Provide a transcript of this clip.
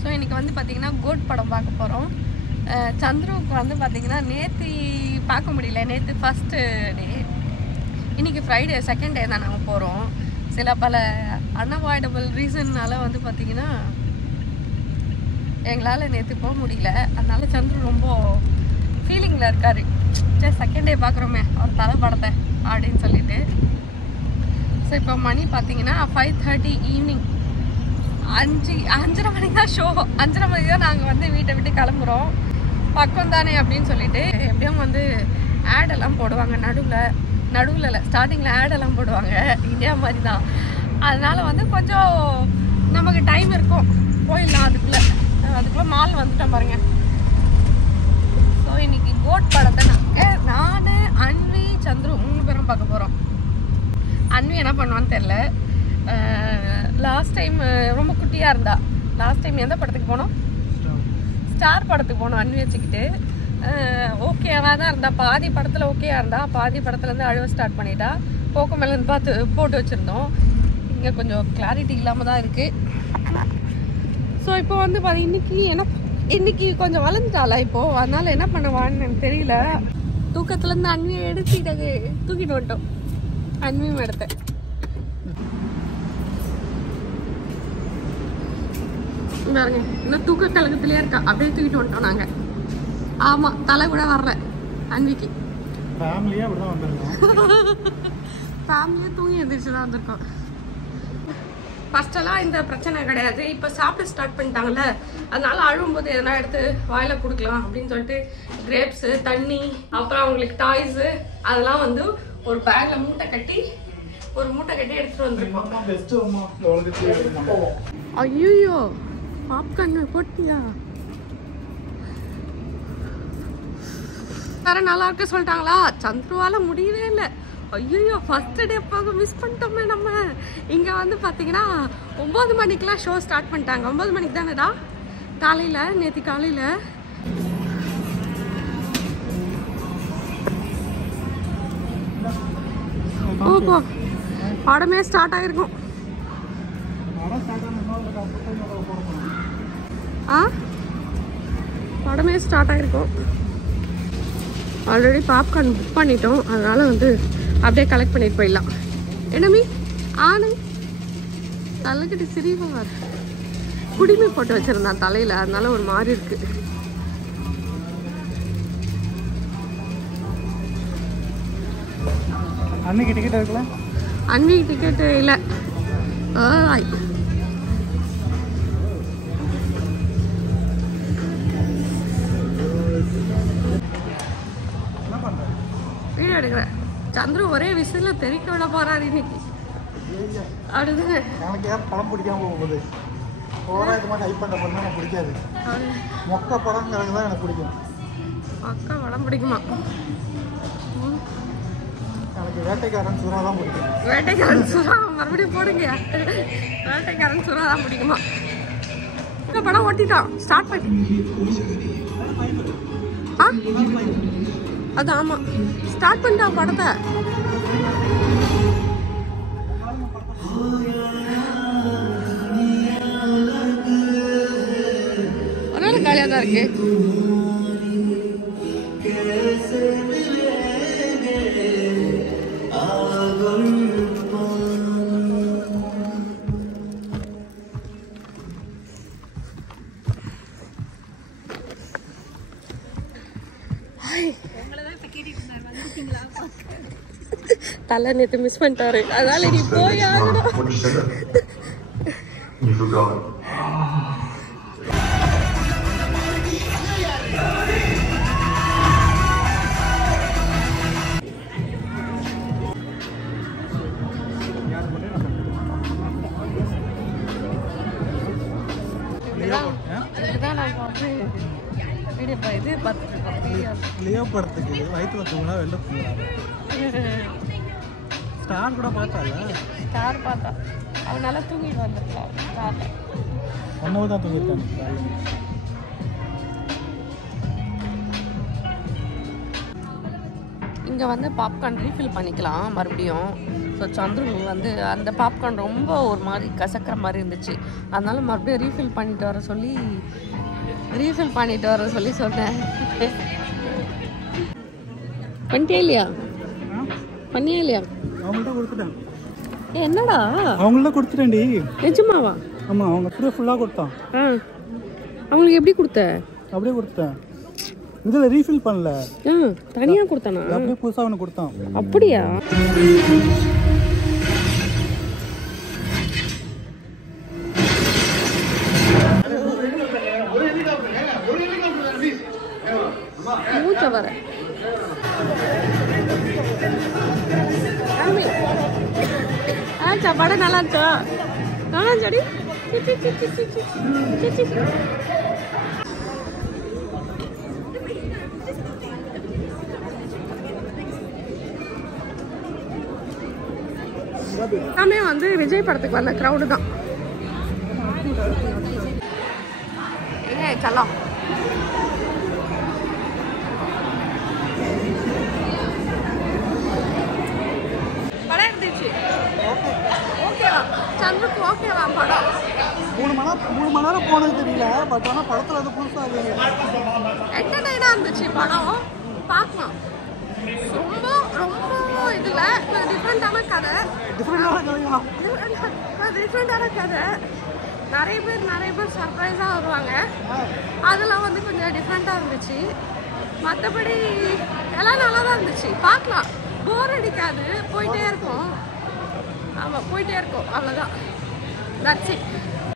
So இன்றைக்கி வந்து பார்த்திங்கன்னா கோட் படம் பார்க்க போகிறோம். சந்துருவுக்கு வந்து பார்த்திங்கன்னா நேற்று பார்க்க முடியல, நேற்று ஃபஸ்ட்டு டே, இன்றைக்கி ஃப்ரைடே செகண்ட் டே தான் நாங்கள் போகிறோம். சில பல அன்அவாய்டபிள் ரீசன்னால வந்து பார்த்திங்கன்னா எங்களால் நேற்று போக முடியல. அதனால சந்துரு ரொம்ப ஃபீலிங்கில் இருக்கார். சரி செகண்ட் டே பார்க்குறோமே அவர் தலை படத்தை அப்படின்னு சொல்லிட்டு. ஸோ இப்போ மணி பார்த்தீங்கன்னா 5:30 ஈவினிங். 5:30 மணிக்கு தான் ஷோ. 5:30 மணிக்கு தான் நாங்கள் வந்து வீட்டை விட்டு கிளம்புறோம். பக்கம் தானே அப்படின்னு சொல்லிட்டு எப்படியும் வந்து ஆடெல்லாம் போடுவாங்க நடுவில் இல்லை, ஸ்டார்டிங்கில் ஆடெல்லாம் போடுவாங்க இந்தியா மாதிரி தான். அதனால வந்து கொஞ்சம் நமக்கு டைம் இருக்கும், போயிடலாம். அதுக்குள்ளே மால் வந்துட்டோம் பாருங்க. ஸோ இன்னைக்கு கோட் படத்தை நான் அன்வி சந்துரு 3 பேரும் பார்க்க போகிறோம். அன்வி என்ன பண்ணுவான்னு தெரில. லாஸ்ட் டைம் ரொம்ப குட்டியாக இருந்தா. லாஸ்ட் டைம் எந்த படத்துக்கு போனோம்? ஸ்டார் படத்துக்கு போனோம் அன்வி வச்சுக்கிட்டு. ஓகேவாக தான் இருந்தா, பாதி படத்தில் ஓகேயா இருந்தா, பாதி படத்துலேருந்து அழுவ ஸ்டார்ட் பண்ணிட்டா. போக்கு மேலேருந்து பார்த்து போட்டு வச்சுருந்தோம். இங்கே கொஞ்சம் கிளாரிட்டி இல்லாமல் தான் இருக்குது. ஸோ இப்போ வந்து இன்னைக்கு கொஞ்சம் வளர்ந்துட்டாளா இப்போது, அதனால என்ன பண்ணுவான்னு எனக்கு தெரியல. தூக்கத்துலேருந்து அன்வியை தூக்கிட்டு வந்துட்டோம். அன்வியும் எடுத்தேன். பாருங்க இன்னும் தூக்க கழகத்திலே இருக்கா, அப்படியே தூக்கிட்டு வந்துட்டோம் நாங்கள். ஆமாம், தலை கூட வரல அன்விக்கு. ஃபேமிலியே தூங்கி எழுந்திரிச்சு தான் வந்திருக்கோம். ஃபர்ஸ்டெல்லாம் இந்த பிரச்சனை கிடையாது. இப்போ சாப்பிட ஸ்டார்ட் பண்ணிட்டாங்கல்ல, அதனால அழும்போது எதனா எடுத்து வாயில கொடுக்கலாம் அப்படின்னு சொல்லிட்டு கிரேப்ஸு, தண்ணி, அப்புறம் அவங்களுக்கு டாய்ஸு அதெல்லாம் வந்து ஒரு பேக்ல மூட்டை கட்டி எடுத்துட்டு வந்துருக்கோம். ஐயோ பாப்கார்ன் போட்டியா? வேற நல்லா இருக்கு சொல்லிட்டாங்களா? சந்துருவால முடியவே இல்லை. ஐயோ ஃபர்ஸ்ட் டே போக மிஸ் பண்ணிட்டோமே நம்ம. இங்கே வந்து பார்த்தீங்கன்னா 9 மணிக்கெலாம் ஷோ ஸ்டார்ட் பண்ணிட்டாங்க. 9 மணிக்கு தானேடா காலையில், நேற்று காலையில். ஓப்போ படமே ஸ்டார்ட் ஆகிருக்கும். படமே ஸ்டார்ட் ஆகிருக்கும். ஆல்ரெடி பாப்கார்ன் புக் பண்ணிட்டோம், அதனால வந்து அப்படியே கலெக்ட் பண்ணிட்டு போயிடலாம். என்னமி ஆனு தலைக்கிட்டு சிரிவார் குடிமை போட்டு வச்சிருந்தான் தலையில, அதனால ஒரு மாதிரி இருக்கு. அன்னைக்கு டிக்கெட் இருக்குல்ல? அன்னைக்கு டிக்கெட் இல்லை. வீடியோ எடுக்கிறேன். சந்துரு ஒரே விஷயத்துல தெரிக்க விட போறாரு இன்னைக்கு. அப்படிதானே? எனக்கு ஏன் படம் பிடிக்காம போகுது? ஓராயமாக ஹைப் பண்ண படம் எனக்கு பிடிக்காது. மொக்க படங்கிறது தான் எனக்கு பிடிக்கும். அக்கா படம் பிடிக்குமா? எனக்கு வேட்டைக்காரன் சுறா தான் பிடிக்கும். வேட்டைக்காரன் சுறா மறுபடியும் போடுங்க. வேட்டைக்காரன் சுறா தான் பிடிக்குமா? இந்த படம் ஓட்டிட்டான், ஸ்டார்ட் பண்ணி. அது ஆமாம், ஸ்டார்ட் பண்ணிட்டான் படத்தை. அதனால காலியாக தான் இருக்கு. தலை நேற்று மிஸ் பண்ணிட்டாரு, அதனால நீ போய் ஆகணும். இது லியோ படத்துக்கு வயிற்றுல தூங்கினா வெளில போகலாம். ஸ்டார் கூட பார்த்தால? ஸ்டார் பார்த்தா அவன் நல்லா தூங்கிட்டு வந்திருக்கான். ஸ்டாரில் ஒன்றாவது தான் தூங்கிட்டான். இங்கே வந்து பாப்கார்ன் ரீஃபில் பண்ணிக்கலாம் மறுபடியும். ஸோ சந்துரு வந்து அந்த பாப்கார்ன் ரொம்ப ஒரு மாதிரி கசக்கிற மாதிரி இருந்துச்சு. அதனால மறுபடியும் ரீஃபில் பண்ணிட்டு வர சொல்லி சொன்னேன். பண்ணிட்டே இல்லையா? பண்ணியா இல்லையா? அவங்கள்ட்ட கொடுத்துட்டேன். என்னடா அவங்கள்ட்ட கொடுத்துட்டேன்டி. நிஜமாவா? ஆமாம், அவங்க அப்படியே ஃபுல்லாக கொடுத்தான். அவங்களுக்கு எப்படி கொடுத்த? அப்படியே கொடுத்தேன். இதில் ரீஃபில் பண்ணல, தனியாக கொடுத்தானா? அப்படியே புதுசாக அவனுக்கு கொடுத்தான். அப்படியா? மூச்ச வர ஆச்சா படம் நல்லா இருச்சா? நல்லா இருச்சாடி? எல்லாமே வந்து விஜய் படத்துக்கு வந்த க்ரௌடு தான். செல்லம் படம் இருந்துச்சு. ஓகேவா சந்திரக்கு? ஓகேவா படம்? 3 மணி நேரம் போனது தெரியல. பட் ஆனால் படத்தில் அது புதுசாக என்டர்டைனாக இருந்துச்சு படம். பார்க்கலாம். ரொம்ப ரொம்ப இதில் டிஃப்ரெண்ட்டான கதை. டிஃப்ரெண்ட்டான கதை. நிறைய பேர் சர்ப்ரைஸாக வருவாங்க. அதெல்லாம் வந்து கொஞ்சம் டிஃப்ரெண்ட்டாக இருந்துச்சு. மற்றபடி எல்லாம் நல்லா தான் இருந்துச்சு. பார்க்கலாம், போர் அடிக்காது. போயிட்டே இருக்கும். ஆமாம், போயிட்டே இருக்கும். அவ்வளோதான். That's it.